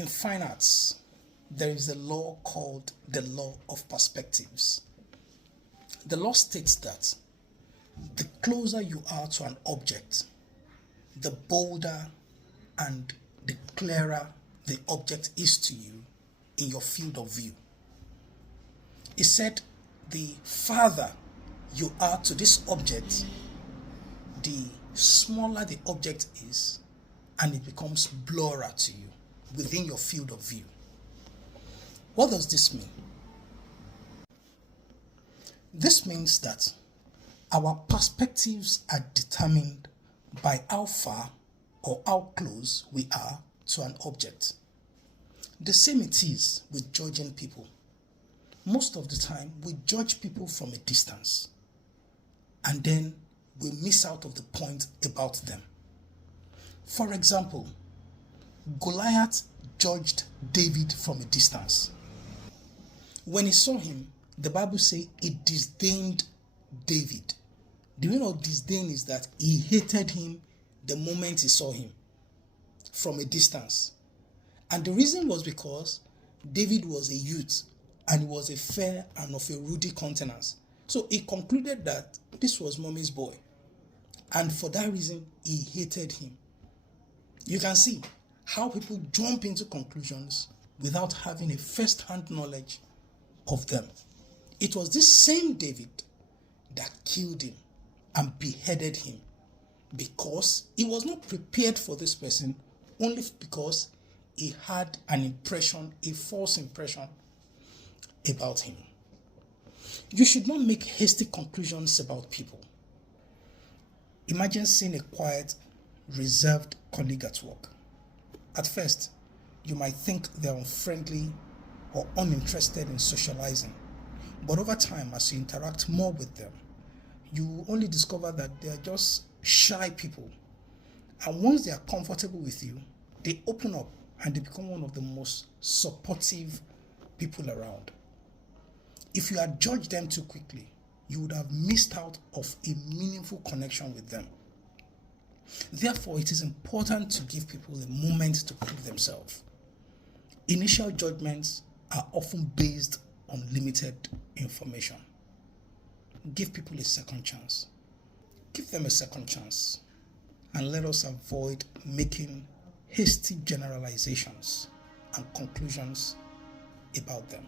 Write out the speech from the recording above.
In fine arts, there is a law called the law of perspectives. The law states that the closer you are to an object, the bolder and the clearer the object is to you in your field of view. It said the farther you are to this object, the smaller the object is, and it becomes blurrer to you within your field of view. What does this mean? This means that our perspectives are determined by how far or how close we are to an object. The same it is with judging people. Most of the time, we judge people from a distance, and then we miss out of the point about them. For example, Goliath judged David from a distance. When he saw him, the Bible says he disdained David. Do you know disdain is that he hated him the moment he saw him from a distance? And the reason was because David was a youth and he was a fair and of a ruddy countenance. So he concluded that this was mommy's boy. And for that reason, he hated him. You can see how people jump into conclusions without having a first-hand knowledge of them. It was this same David that killed him and beheaded him because he was not prepared for this person, only because he had an impression, a false impression about him. You should not make hasty conclusions about people. Imagine seeing a quiet, reserved colleague at work. At first, you might think they're unfriendly or uninterested in socializing. But over time, as you interact more with them, you only discover that they're just shy people. And once they are comfortable with you, they open up and they become one of the most supportive people around. If you had judged them too quickly, you would have missed out of a meaningful connection with them. Therefore, it is important to give people a moment to prove themselves. Initial judgments are often based on limited information. Give people a second chance. Give them a second chance. And let us avoid making hasty generalizations and conclusions about them.